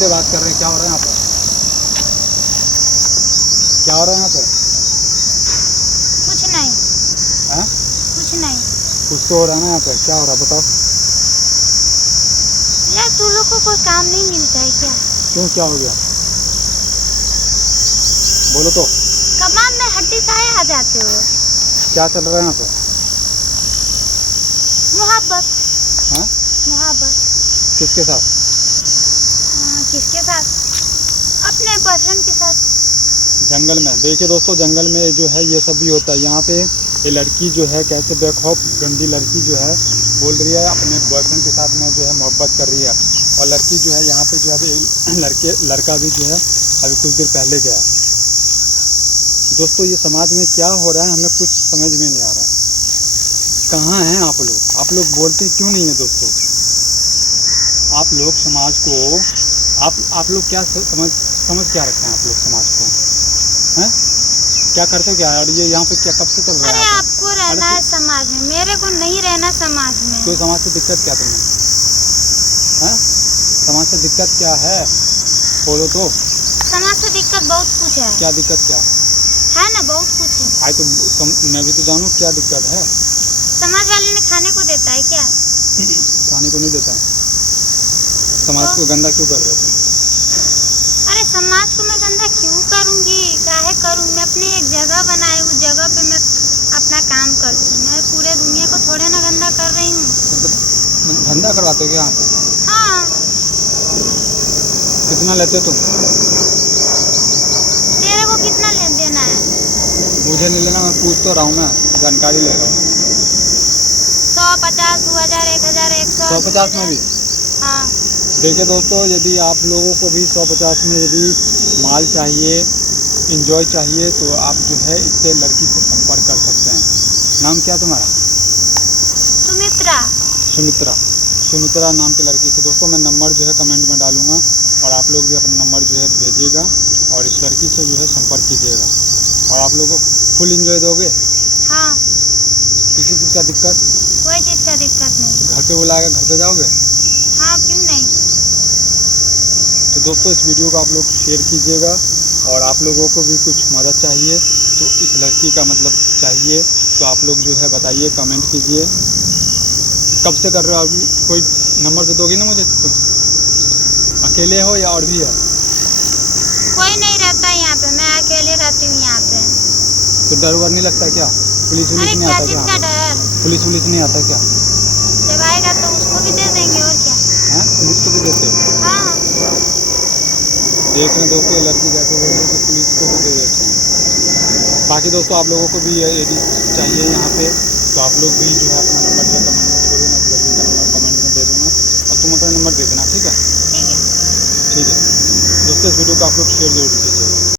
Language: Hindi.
से बात कर रहे हैं, क्या हो रहा है यहाँ पर? क्या हो रहा है यहाँ पर? कुछ नहीं। हैं? कुछ नहीं। कुछ तो हो रहा है ना यहाँ पे, क्या हो रहा है बताओ? यार तू लोग को कोई काम नहीं मिलता है क्या? क्यों, क्या हो गया? बोलो तो। कबाब में हड्डी खाए आ जाते हो। क्या चल रहा है यहाँ पे? मोहब्बत। हाँ? मोहब्बत। किसके साथ? किसके साथ? अपने बॉयफ्रेंड के साथ। जंगल में। देखिए दोस्तों, जंगल में जो है ये सब भी होता है। यहाँ पे ये लड़की जो है कैसे बेखौफ गंदी लड़की जो है बोल रही है अपने बॉयफ्रेंड के साथ में जो है मोहब्बत कर रही है, और लड़की जो है यहाँ पे जो है अभी लड़का भी जो है अभी कुछ देर पहले गया। दोस्तों ये समाज में क्या हो रहा है हमें कुछ समझ में नहीं आ रहा है। कहाँ हैं आप लोग? आप लोग बोलते क्यों नहीं है दोस्तों? आप लोग समाज को आप लोग क्या समझ क्या रखते हैं आप लोग समाज को? हैं? क्या करते हो क्या? और ये यहाँ पे क्या कब से चल रहा है? अरे आपको रहना है समाज में, मेरे को नहीं रहना समाज में। तो समाज से दिक्कत क्या तुम्हें? हैं? समाज से दिक्कत क्या है? बोलो तो। समाज से दिक्कत बहुत कुछ है। क्या दिक्कत क्या है ना, बहुत कुछ है। आई तो मैं भी तो जानूँ क्या दिक्कत है। समाज वाले ने खाने को देता है क्या? खाने को नहीं देता है। समाज को गंदा क्यों कर रहे थे? अरे समाज को मैं गंदा क्यों करूँगी? काहे करूँ? मैं अपनी एक जगह बनाई, उस जगह पे मैं अपना काम करती हूँ। मैं पूरे दुनिया को थोड़े ना गंदा कर रही हूँ। मतलब धंधा करवाते हो क्या यहाँ पे? हाँ। कितना लेते हो तुम? तेरे को कितना लेन देना है? मुझे नहीं लेना, मैं पूछ तो रहा हूँ, मैं जानकारी ले रहा हूँ। 100, 50, 2000, 1000, 100, 150 में भी? हाँ। देखिए दोस्तों, यदि आप लोगों को भी 150 में यदि माल चाहिए, इंजॉय चाहिए, तो आप जो है इससे लड़की से संपर्क कर सकते हैं। नाम क्या तुम्हारा? सुमित्रा। सुमित्रा नाम की लड़की से। दोस्तों मैं नंबर जो है कमेंट में डालूंगा, और आप लोग भी अपना नंबर जो है भेजिएगा और इस लड़की से जो है संपर्क कीजिएगा, और आप लोगों को फुल इंजॉय दोगे। हाँ। किसी चीज़ का दिक्कत? कोई चीज़ का दिक्कत नहीं। घर पे बुलाएगा, घर पे जाओगे? हाँ, क्यों नहीं। तो दोस्तों इस वीडियो को आप लोग शेयर कीजिएगा, और आप लोगों को भी कुछ मदद चाहिए तो इस लड़की का मतलब चाहिए तो आप लोग जो है बताइए, कमेंट कीजिए। कब से कर रहे हो? अभी कोई नंबर दे दोगे ना मुझे? तुम अकेले हो या और भी है? कोई नहीं रहता यहाँ पे, मैं अकेले रहती हूँ यहाँ पे। तो डर वर नहीं लगता क्या? पुलिस अरे नहीं क्या आता चीज़ क्या? का डर? पुलिस नहीं आता क्या? जब आएगा तो उसको भी दे देंगे, और क्या। हैं? पुलिस को भी देते हो? हाँ। देख रहे दोस्तों, ये लड़की जैसे बोल रही है कि पुलिस को भी दे देते हैं। बाकी दोस्तों आप लोगों को भी यदि चाहिए यहाँ पे तो आप लोग भी जो है अपना नंबर जो कमेंट में छोड़ो, मैं लड़की का नंबर कमेंट में दे दूँगा, और तुम अपना नंबर दे देना। ठीक है? ठीक है। ठीक है दोस्तों, इस वीडियो को आप लोग शेयर जरूर कीजिए।